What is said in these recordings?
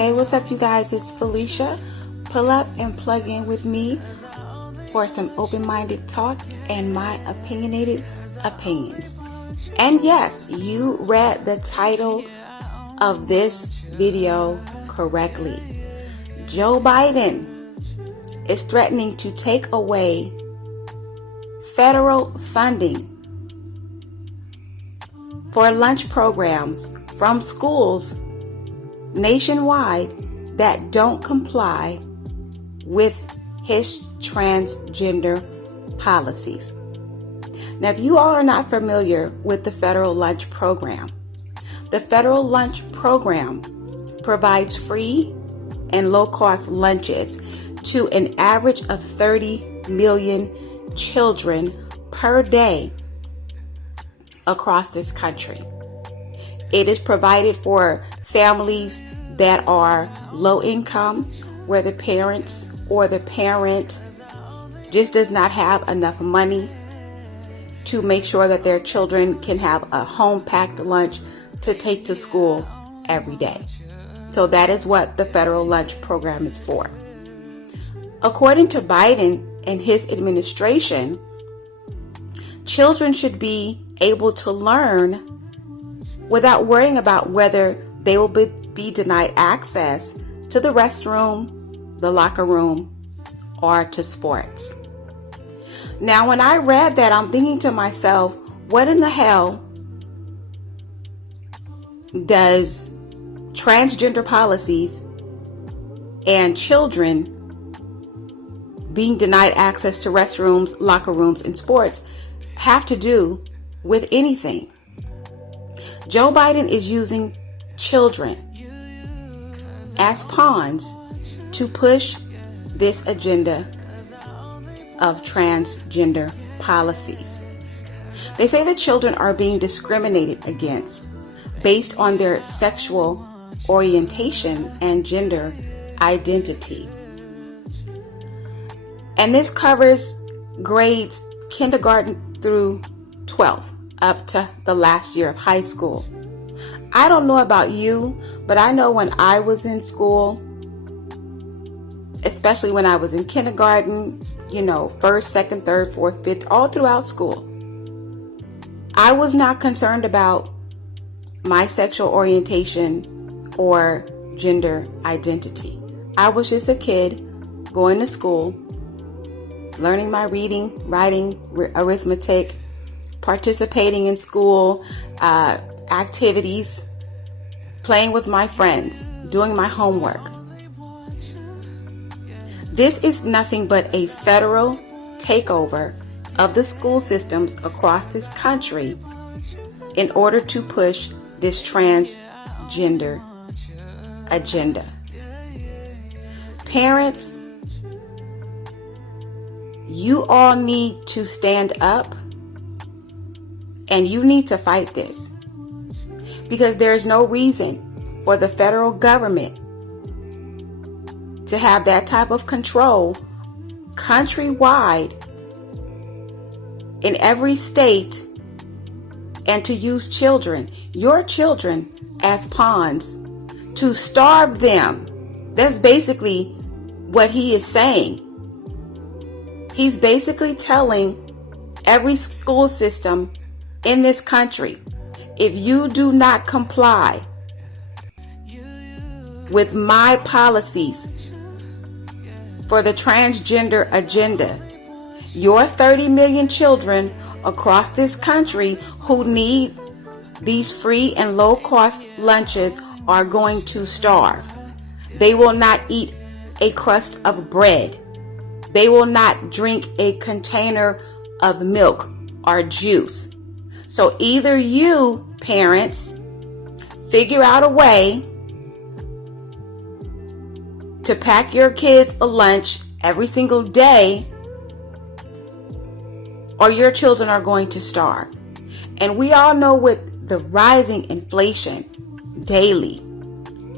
Hey, what's up, you guys? It's Felicia. Pull up and plug in with me for some open-minded talk and my opinionated opinions. And yes, you read the title of this video correctly. Joe Biden is threatening to take away federal funding for lunch programs from schools nationwide that don't comply with his transgender policies. Now, if you all are not familiar with the federal lunch program, the federal lunch program provides free and low-cost lunches to an average of 30 million children per day across this country. It is provided for families that are low income, where the parents or the parent just does not have enough money to make sure that their children can have a home-packed lunch to take to school every day. So that is what the federal lunch program is for. According to Biden and his administration, children should be able to learn without worrying about whether they will be denied access to the restroom, the locker room, or to sports. Now, when I read that, I'm thinking to myself, what in the hell does transgender policies and children being denied access to restrooms, locker rooms, and sports have to do with anything? Joe Biden is using children as pawns to push this agenda of transgender policies. They say that children are being discriminated against based on their sexual orientation and gender identity. And this covers grades kindergarten through 12th, up to the last year of high school. I don't know about you, but I know when I was in school, especially when I was in kindergarten, first, second, third, fourth, fifth, all throughout school, I was not concerned about my sexual orientation or gender identity. I was just a kid going to school, learning my reading, writing, arithmetic, participating in school activities, playing with my friends, doing my homework. This is nothing but a federal takeover of the school systems across this country in order to push this transgender agenda. Parents, you all need to stand up and you need to fight this, because there's no reason for the federal government to have that type of control countrywide in every state and to use children, your children, as pawns to starve them. That's basically what he is saying. He's basically telling every school system in this country, if you do not comply with my policies for the transgender agenda, your 30 million children across this country who need these free and low-cost lunches are going to starve. They will not eat a crust of bread. They will not drink a container of milk or juice. So either you, parents, figure out a way to pack your kids a lunch every single day, or your children are going to starve. And we all know with the rising inflation daily,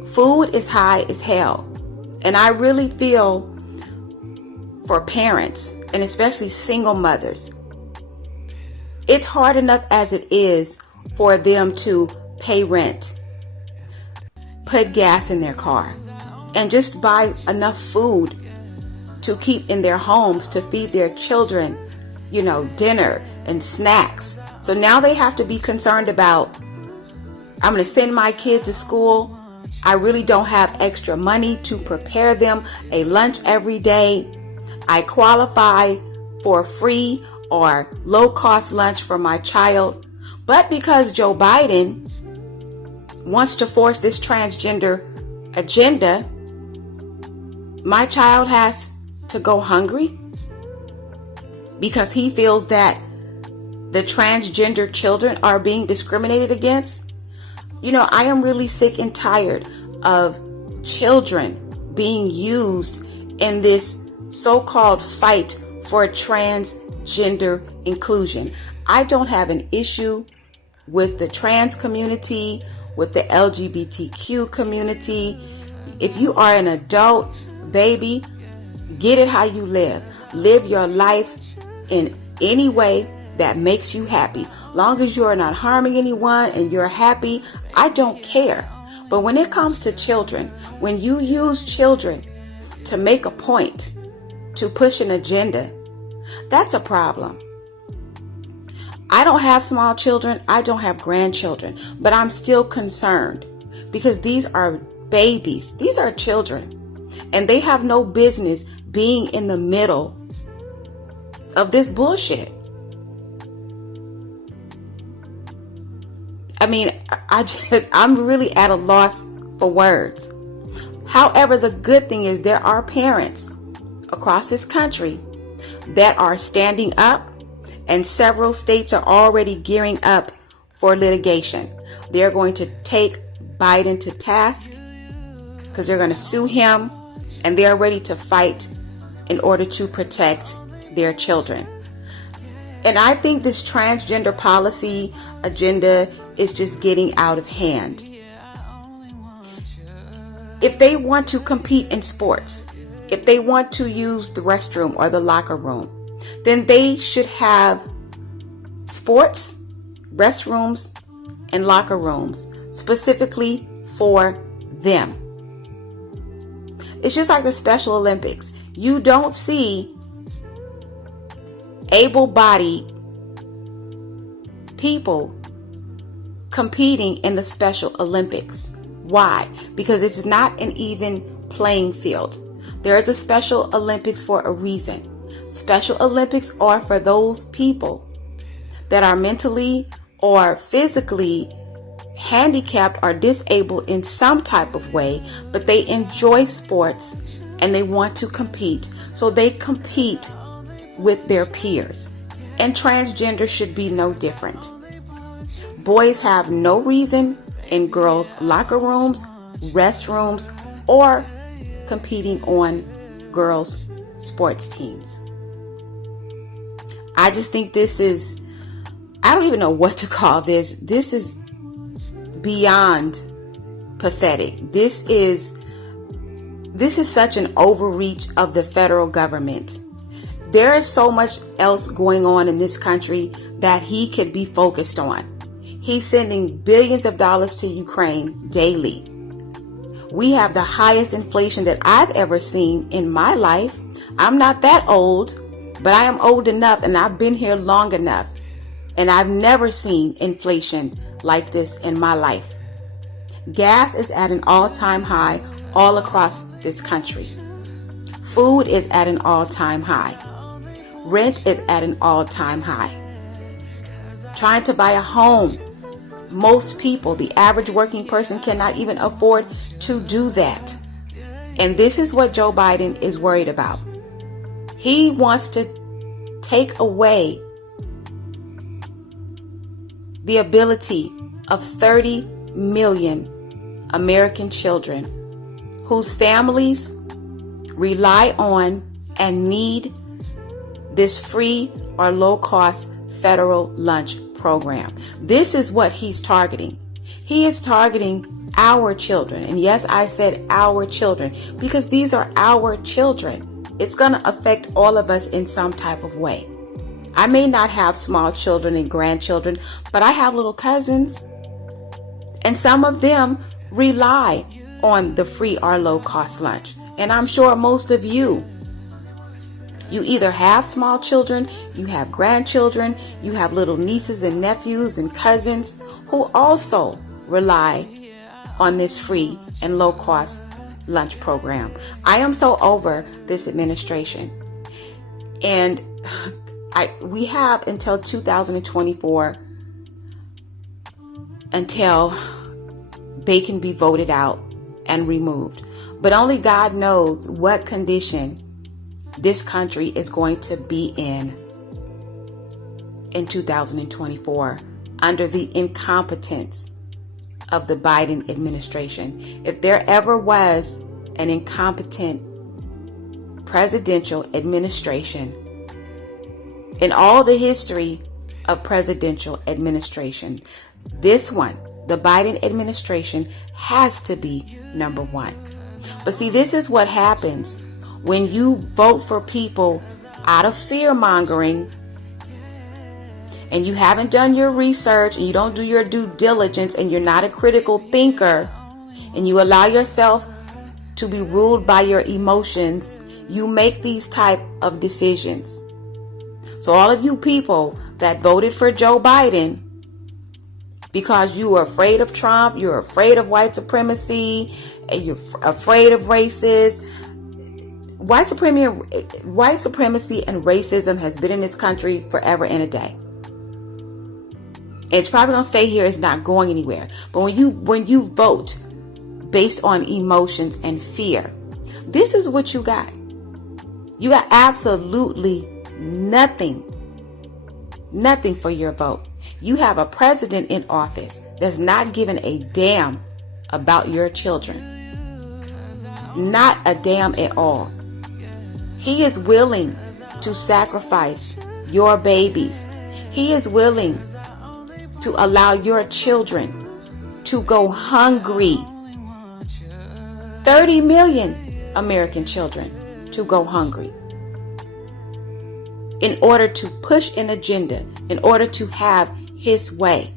food is high as hell. And I really feel for parents, and especially single mothers. It's hard enough as it is for them to pay rent, put gas in their car, and just buy enough food to keep in their homes to feed their children, dinner and snacks. So now they have to be concerned about, I'm going to send my kid to school. I really don't have extra money to prepare them a lunch every day. I qualify for free or low-cost lunch for my child. But because Joe Biden wants to force this transgender agenda, my child has to go hungry because he feels that the transgender children are being discriminated against. I am really sick and tired of children being used in this so-called fight for transgender inclusion. I don't have an issue with the trans community, with the LGBTQ community. If you are an adult, baby, get it how you live. Live your life in any way that makes you happy. Long as you're not harming anyone and you're happy, I don't care. But when it comes to children, when you use children to make a point, to push an agenda, that's a problem. I don't have small children. I don't have grandchildren, but I'm still concerned because these are babies. These are children, and they have no business being in the middle of this bullshit. I mean, I'm really at a loss for words. However, the good thing is there are parents across this country that are standing up, and several states are already gearing up for litigation. They're going to take Biden to task because they're going to sue him, and they're ready to fight in order to protect their children. And I think this transgender policy agenda is just getting out of hand. If they want to compete in sports, if they want to use the restroom or the locker room, then they should have sports, restrooms, and locker rooms specifically for them. It's just like the Special Olympics. You don't see able-bodied people competing in the Special Olympics. Why? Because it's not an even playing field. There is a Special Olympics for a reason. Special Olympics are for those people that are mentally or physically handicapped or disabled in some type of way, but they enjoy sports and they want to compete. So they compete with their peers. And transgender should be no different. Boys have no reason in girls' locker rooms, restrooms, or competing on girls' sports teams. I just think this is, I don't even know what to call this. This is beyond pathetic. This is such an overreach of the federal government. There is so much else going on in this country that he could be focused on. He's sending billions of dollars to Ukraine daily. We have the highest inflation that I've ever seen in my life. I'm not that old, but I am old enough and I've been here long enough. And I've never seen inflation like this in my life. Gas is at an all-time high all across this country. Food is at an all-time high. Rent is at an all-time high. Trying to buy a home, most people, the average working person, cannot even afford to do that. And this is what Joe Biden is worried about. He wants to take away the ability of 30 million American children whose families rely on and need this free or low-cost federal lunch program. This is what he's targeting. He is targeting our children. And yes, I said our children because these are our children. It's going to affect all of us in some type of way. I may not have small children and grandchildren, but I have little cousins. And some of them rely on the free or low cost lunch. And I'm sure most of you either have small children, you have grandchildren, you have little nieces and nephews and cousins who also rely on this free and low cost lunch program. I am so over this administration. And we have until 2024 until they can be voted out and removed. But only God knows what condition this country is going to be in 2024 under the incompetence of the Biden administration. If there ever was an incompetent presidential administration in all the history of presidential administration, this one, the Biden administration, has to be number one. But see, this is what happens when you vote for people out of fear mongering, and you haven't done your research, and you don't do your due diligence, and you're not a critical thinker, and you allow yourself to be ruled by your emotions. You make these type of decisions. So all of you people that voted for Joe Biden because you are afraid of Trump, you're afraid of white supremacy, and you're afraid of racists. White supremacy and racism has been in this country forever and a day. It's probably going to stay here. It's not going anywhere. But when you vote based on emotions and fear, this is what you got. You got absolutely nothing for your vote. You have a president in office that's not giving a damn about your children. Not a damn at all. He is willing to sacrifice your babies. He is willing to allow your children to go hungry. 30 million American children to go hungry in order to push an agenda, in order to have his way.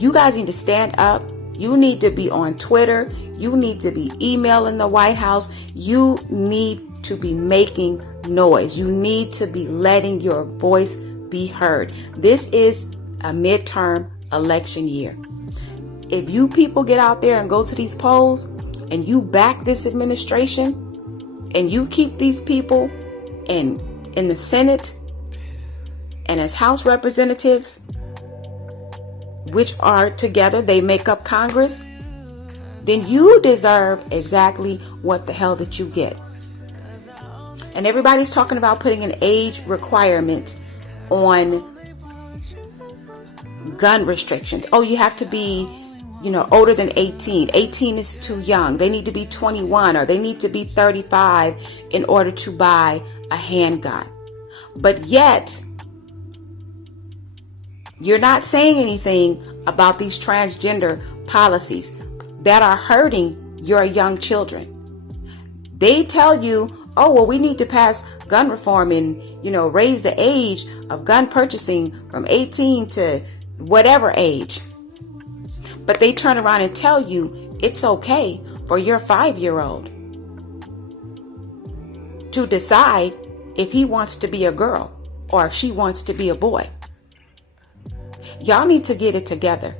You guys need to stand up. You need to be on Twitter. You need to be emailing the White House. You need to be making noise. You need to be letting your voice be heard. This is a midterm election year. If you people get out there and go to these polls and you back this administration and you keep these people in the Senate and as House representatives, which are together, they make up Congress, then you deserve exactly what the hell that you get. And everybody's talking about putting an age requirement on gun restrictions. Oh, you have to be, older than 18. 18 is too young. They need to be 21 or they need to be 35 in order to buy a handgun. But yet, you're not saying anything about these transgender policies that are hurting your young children. They tell you, oh, well, we need to pass gun reform and, raise the age of gun purchasing from 18 to whatever age. But they turn around and tell you it's okay for your 5-year-old to decide if he wants to be a girl or if she wants to be a boy. Y'all need to get it together,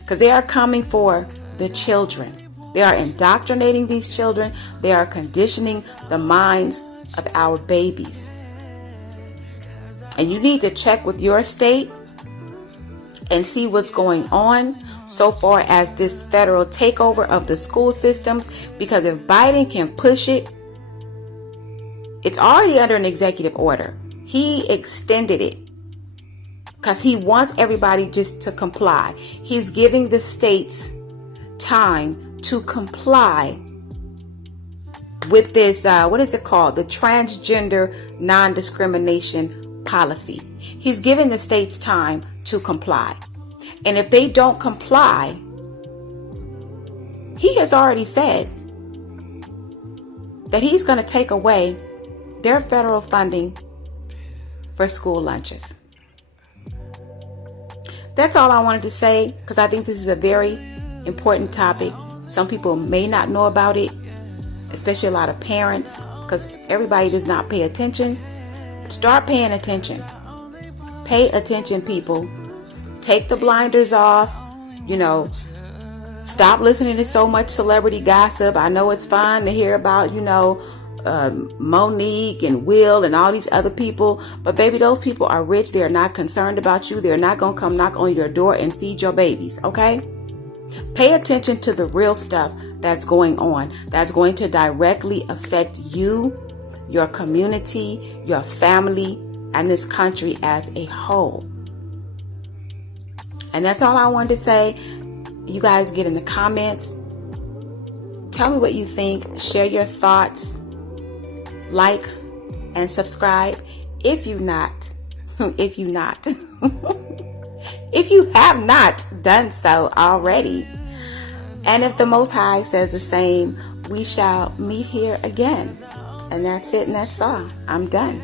because they are coming for the children. They are indoctrinating these children. They are conditioning the minds of our babies. And you need to check with your state and see what's going on so far as this federal takeover of the school systems, because if Biden can push it, it's already under an executive order. He extended it because he wants everybody just to comply. He's giving the states time to comply with this, what is it called? The Transgender non-discrimination policy. He's giving the states time to comply. And if they don't comply, he has already said that he's going to take away their federal funding for school lunches. that's all I wanted to say, because I think this is a very important topic. Some people may not know about it, especially a lot of parents, because everybody does not pay attention. Start paying attention. Pay attention, people. Take the blinders off. Stop listening to so much celebrity gossip. I know it's fun to hear about, Monique and Will and all these other people. But baby, those people are rich. They are not concerned about you. They're not going to come knock on your door and feed your babies. Okay? Pay attention to the real stuff that's going on. That's going to directly affect you, your community, your family, and this country as a whole. And that's all I wanted to say. You guys get in the comments. Tell me what you think. Share your thoughts. Like and subscribe if you have not done so already. And if the Most High says the same, we shall meet here again. And that's it, and that's all. I'm done.